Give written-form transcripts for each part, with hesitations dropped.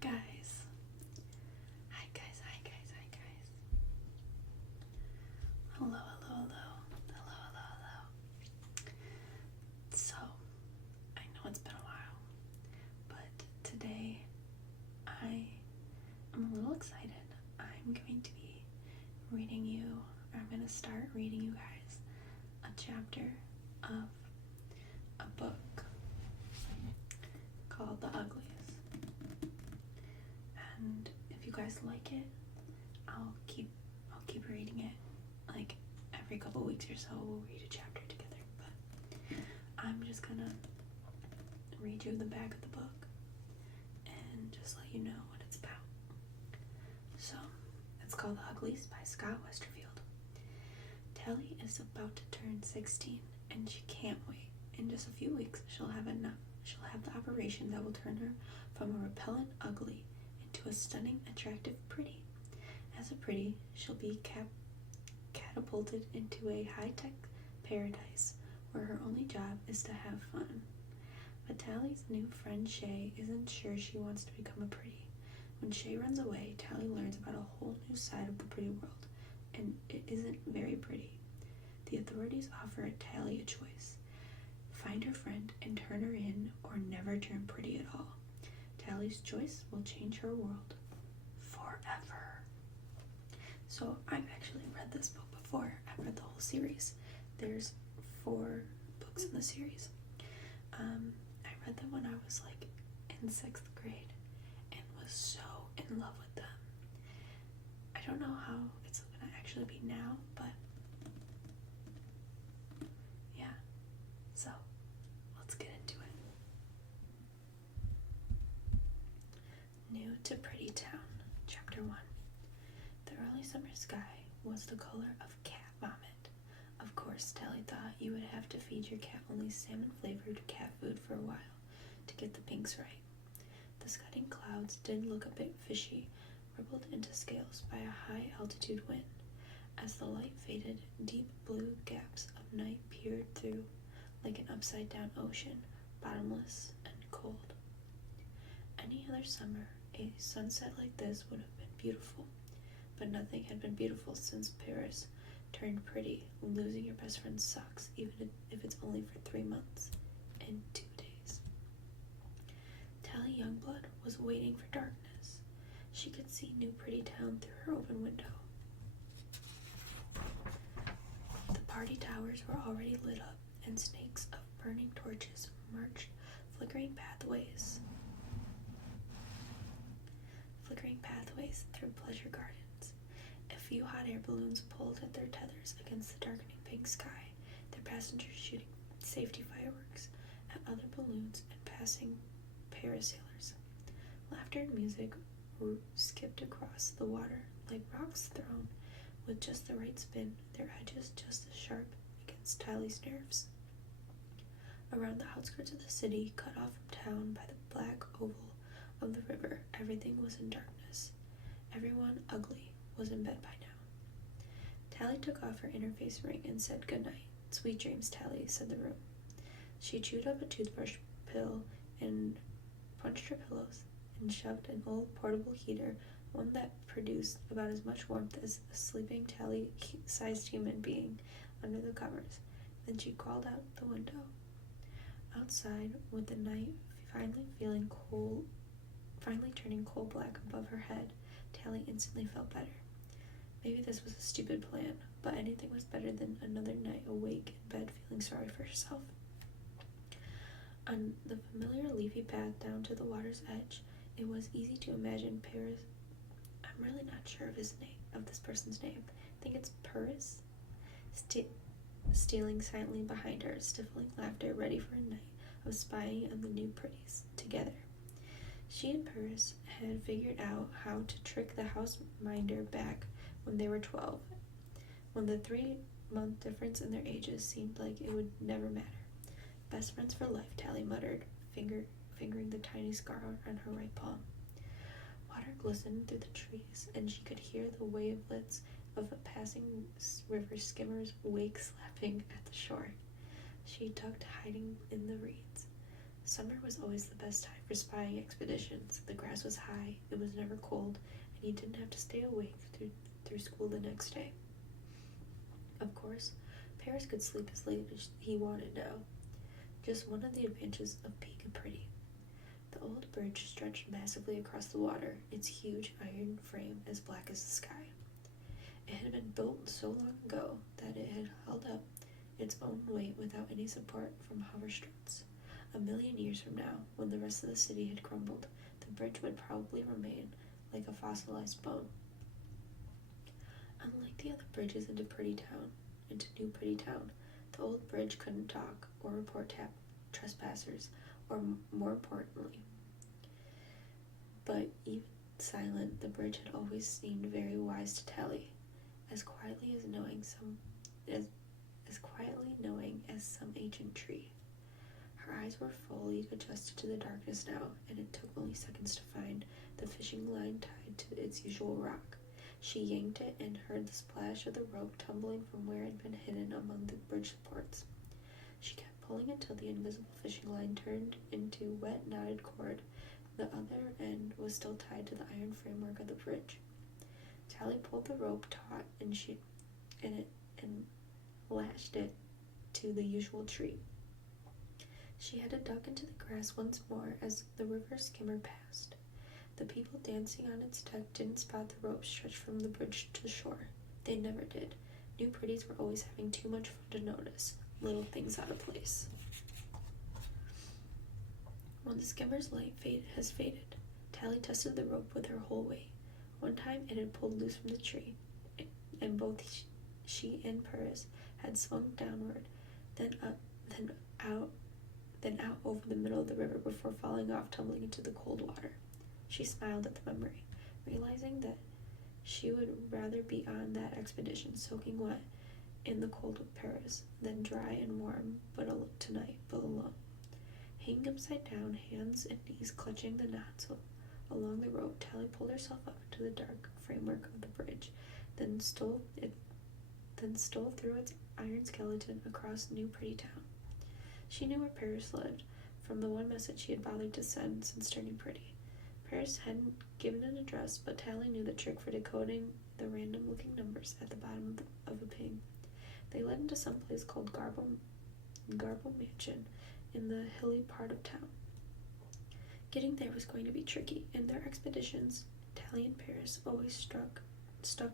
guys. Hi guys, hi guys, hi guys. Hello, hello, hello. Hello, hello, hello. So, I know it's been a while, but today I am a little excited. I'm going to be reading you, or I'm going to start reading you guys a chapter of a book called The Uglies. And if you guys like it, I'll keep reading it. Like every couple weeks or so, we'll read a chapter together. But I'm just gonna read you the back of the book and just let you know what it's about. So, it's called The Uglies by Scott Westerfield. Tally is about to turn 16, and she can't wait. In just a few weeks, she'll have the operation that will turn her from a repellent ugly into a stunning, attractive pretty. As a pretty, she'll be catapulted into a high-tech paradise where her only job is to have fun. But Tally's new friend Shay isn't sure she wants to become a pretty. When Shay runs away, Tally learns about a whole new side of the pretty world, and it isn't very pretty. The authorities offer Tally a choice: find her friend and turn her in, or never turn pretty at all. Tally's choice will change her world forever. So I've actually read this book before. I've read the whole series. There's 4 books in the series. I read them when I was like in 6th grade and was so in love with them. I don't know how it's gonna actually be now, but yeah. So let's get into it. New to Pretty Town, Chapter 1. The early summer sky was the color of cat vomit. Of course, Tally thought you would have to feed your cat only salmon-flavored cat food for a while to get the pinks right. The scudding clouds did look a bit fishy, rippled into scales by a high-altitude wind. As the light faded, deep blue gaps of night peered through like an upside-down ocean, bottomless and cold. Any other summer, a sunset like this would have been beautiful, but nothing had been beautiful since Paris turned pretty. Losing your best friend sucks, even if it's only for 3 months and 2 days. Tally Youngblood was waiting for darkness. She could see New Pretty Town through her open window. The party towers were already lit up, and snakes of burning torches marched flickering pathways through pleasure gardens. A few hot air balloons pulled at their tethers against the darkening pink sky, their passengers shooting safety fireworks at other balloons and passing parasailers. Laughter and music skipped across the water like rocks thrown with just the right spin, their edges just as sharp against Tally's nerves. Around the outskirts of the city, cut off from town by the black oval of the river, everything was in darkness. Everyone ugly was in bed by now. Tally took off her interface ring and said goodnight. Sweet dreams, Tally, said the room. She chewed up a toothbrush pill and punched her pillows and shoved an old portable heater, one that produced about as much warmth as a sleeping Tally-sized human being, under the covers. Then she crawled out the window. Outside, with the night finally turning coal black above her head, Tally instantly felt better. Maybe this was a stupid plan, but anything was better than another night awake in bed feeling sorry for herself. On the familiar leafy path down to the water's edge, it was easy to imagine Paris. I'm really not sure of this person's name. I think it's Paris. Stealing silently behind her, stifling laughter, ready for a night of spying on the new pretties together. She and Paris had figured out how to trick the house minder back when they were 12, when the 3-month difference in their ages seemed like it would never matter. Best friends for life, Tally muttered, fingering the tiny scar on her right palm. Water glistened through the trees, and she could hear the wavelets of a passing river skimmer's wake slapping at the shore. She ducked, hiding in the reeds. Summer was always the best time for spying expeditions. The grass was high, it was never cold, and you didn't have to stay awake through school the next day. Of course, Paris could sleep as late as he wanted now. Just one of the advantages of being a pretty. The old bridge stretched massively across the water, its huge iron frame as black as the sky. It had been built so long ago that it had held up its own weight without any support from hover struts. 1,000,000 years from now, when the rest of the city had crumbled, the bridge would probably remain like a fossilized bone. Unlike the other bridges into New Pretty Town, the old bridge couldn't talk or report trespassers, or more importantly. But even silent, the bridge had always seemed very wise to Tally, as quietly knowing as some ancient tree. Her eyes were fully adjusted to the darkness now, and it took only seconds to find the fishing line tied to its usual rock. She yanked it and heard the splash of the rope tumbling from where it had been hidden among the bridge supports. She kept pulling until the invisible fishing line turned into wet, knotted cord. The other end was still tied to the iron framework of the bridge. Tally pulled the rope taut and lashed it to the usual tree. She had to duck into the grass once more as the river skimmer passed. The people dancing on its deck didn't spot the rope stretched from the bridge to shore. They never did. New pretties were always having too much fun to notice little things out of place. When the skimmer's light has faded, Tally tested the rope with her whole weight. One time it had pulled loose from the tree, and both she and Paris had swung downward, then out over the middle of the river before falling off, tumbling into the cold water. She smiled at the memory, realizing that she would rather be on that expedition, soaking wet in the cold with Paris, than dry and warm tonight, but alone. Hanging upside down, hands and knees clutching the knots along the rope, Tally pulled herself up into the dark framework of the bridge, then stole through its iron skeleton across New Pretty Town. She knew where Paris lived, from the one message she had bothered to send since turning pretty. Paris hadn't given an address, but Tally knew the trick for decoding the random-looking numbers at the bottom of a ping. They led into some place called Garble Mansion in the hilly part of town. Getting there was going to be tricky. In their expeditions, Tally and Paris always stuck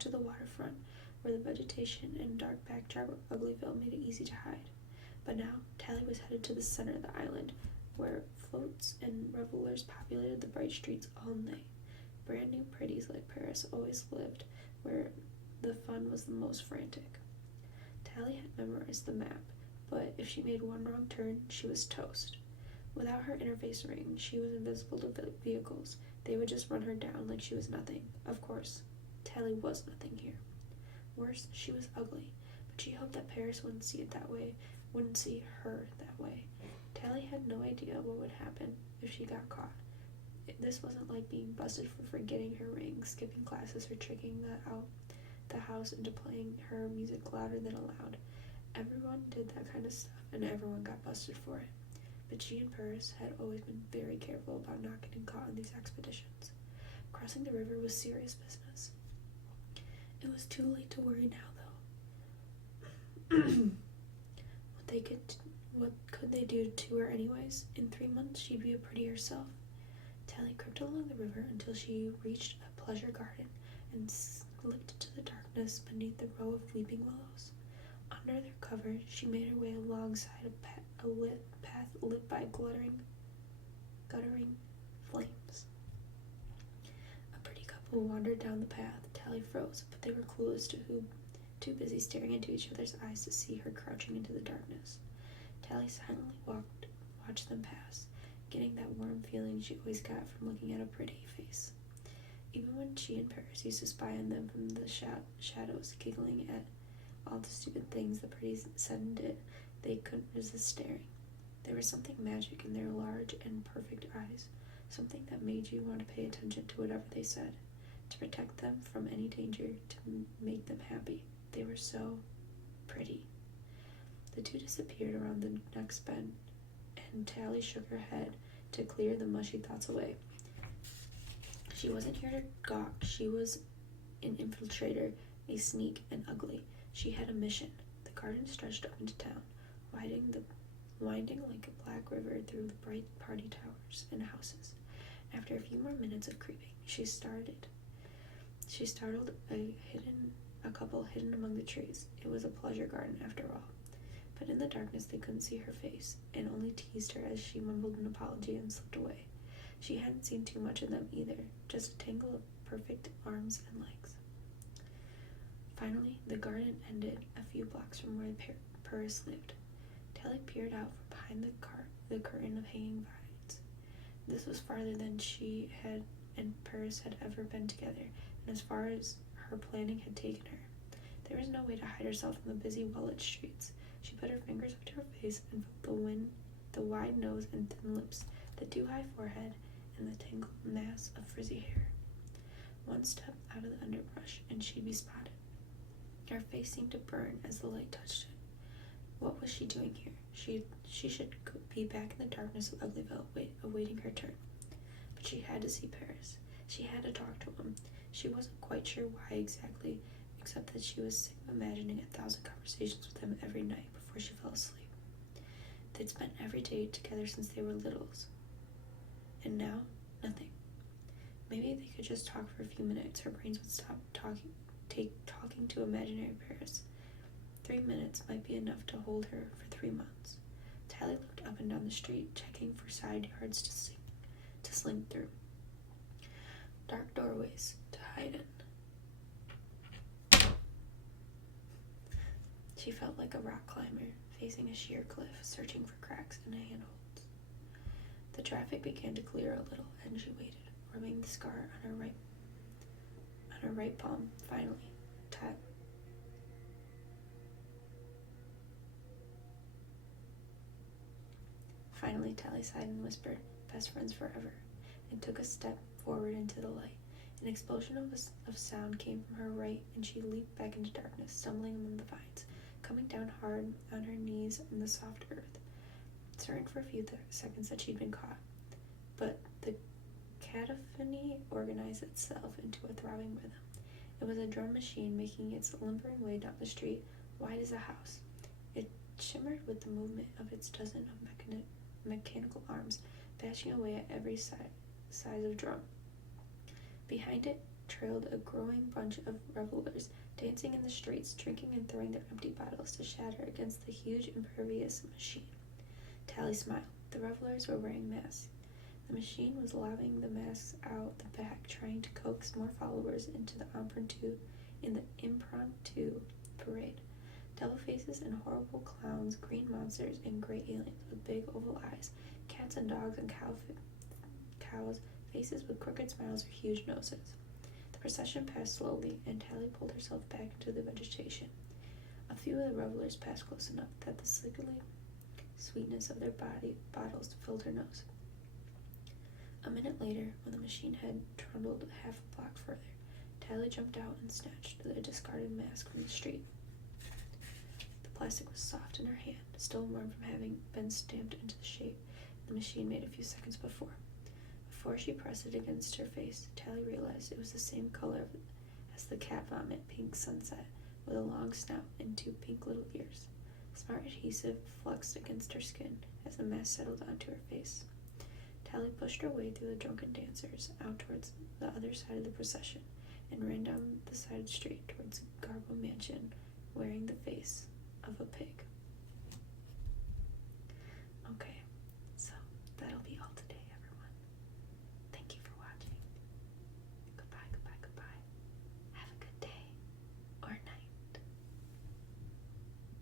to the waterfront, where the vegetation and dark backdrop of Uglyville made it easy to hide. But now, Tally was headed to the center of the island, where floats and revelers populated the bright streets all night. Brand new pretties like Paris always lived where the fun was the most frantic. Tally had memorized the map, but if she made one wrong turn, she was toast. Without her interface ring, she was invisible to vehicles. They would just run her down like she was nothing. Of course, Tally was nothing here. Worse, she was ugly, but she hoped that Paris wouldn't see her that way. Tally had no idea what would happen if she got caught. This wasn't like being busted for forgetting her ring, skipping classes, or tricking the house into playing her music louder than allowed. Everyone did that kind of stuff, and everyone got busted for it. But she and Paris had always been very careful about not getting caught on these expeditions. Crossing the river was serious business. It was too late to worry now, though. What could they do to her anyways? In 3 months, she'd be a pretty herself. Tally crept along the river until she reached a pleasure garden and slipped into the darkness beneath the row of weeping willows. Under their cover, she made her way alongside a path lit by guttering flames. A pretty couple wandered down the path. Tally froze, but they were clueless to who, too busy staring into each other's eyes to see her crouching into the darkness. Tally silently watched them pass, getting that warm feeling she always got from looking at a pretty face. Even when she and Paris used to spy on them from the shadows, giggling at all the stupid things the pretties said and did, they couldn't resist staring. There was something magic in their large and perfect eyes, something that made you want to pay attention to whatever they said, to protect them from any danger, to make them happy. They were so pretty. The two disappeared around the next bend, and Tally shook her head to clear the mushy thoughts away. She wasn't here to gawk. She was an infiltrator, a sneak, and ugly. She had a mission. The garden stretched up into town, winding like a black river through the bright party towers and houses. After a few more minutes of creeping, she startled a couple hidden among the trees. It was a pleasure garden after all. But in the darkness they couldn't see her face, and only teased her as she mumbled an apology and slipped away. She hadn't seen too much of them either, just a tangle of perfect arms and legs. Finally, the garden ended a few blocks from where Paris lived. Tally peered out from behind the curtain of hanging vines. This was farther than she and Paris had ever been together, and as far as her planning had taken her. There was no way to hide herself in the busy, well-lit streets. She put her fingers up to her face and felt the wide nose and thin lips, the too-high forehead, and the tangled mass of frizzy hair. One step out of the underbrush, and she'd be spotted. Her face seemed to burn as the light touched it. What was she doing here? She should be back in the darkness of Uglyville, awaiting her turn. But she had to see Paris. She had to talk to him. She wasn't quite sure why exactly, except that she was sick of imagining 1,000 conversations with him every night before she fell asleep. They'd spent every day together since they were littles. And now, nothing. Maybe they could just talk for a few minutes. Her brains would stop talking to imaginary Paris. 3 minutes might be enough to hold her for 3 months. Tally looked up and down the street, checking for side yards to slink through. Dark doorways to hide in. She felt like a rock climber, facing a sheer cliff, searching for cracks and handholds. The traffic began to clear a little, and she waited, rubbing the scar on her right palm. Finally, Tally sighed and whispered, "Best friends forever," and took a step forward into the light. An explosion of sound came from her right, and she leaped back into darkness, stumbling among the vines, coming down hard on her knees in the soft earth, certain for a few seconds that she'd been caught. But the cacophony organized itself into a throbbing rhythm. It was a drum machine making its lumbering way down the street, wide as a house. It shimmered with the movement of its dozen of mechanical arms, bashing away at every size of drum. Behind it trailed a growing bunch of revelers, dancing in the streets, drinking and throwing their empty bottles to shatter against the huge, impervious machine. Tally smiled. The revelers were wearing masks. The machine was lobbing the masks out the back, trying to coax more followers into the impromptu parade. Devil faces and horrible clowns, green monsters and gray aliens with big oval eyes, cats and dogs and cows, faces with crooked smiles or huge noses. The procession passed slowly, and Tally pulled herself back into the vegetation. A few of the revelers passed close enough that the sickly sweetness of their bottles filled her nose. A minute later, when the machine had trundled half a block further, Tally jumped out and snatched the discarded mask from the street. The plastic was soft in her hand, still warm from having been stamped into the shape the machine made a few seconds before. Before she pressed it against her face, Tally realized it was the same color as the cat vomit pink sunset, with a long snout and 2 pink little ears. Smart adhesive flexed against her skin as the mask settled onto her face. Tally pushed her way through the drunken dancers out towards the other side of the procession and ran down the side street towards Garbo Mansion, wearing the face of a pig.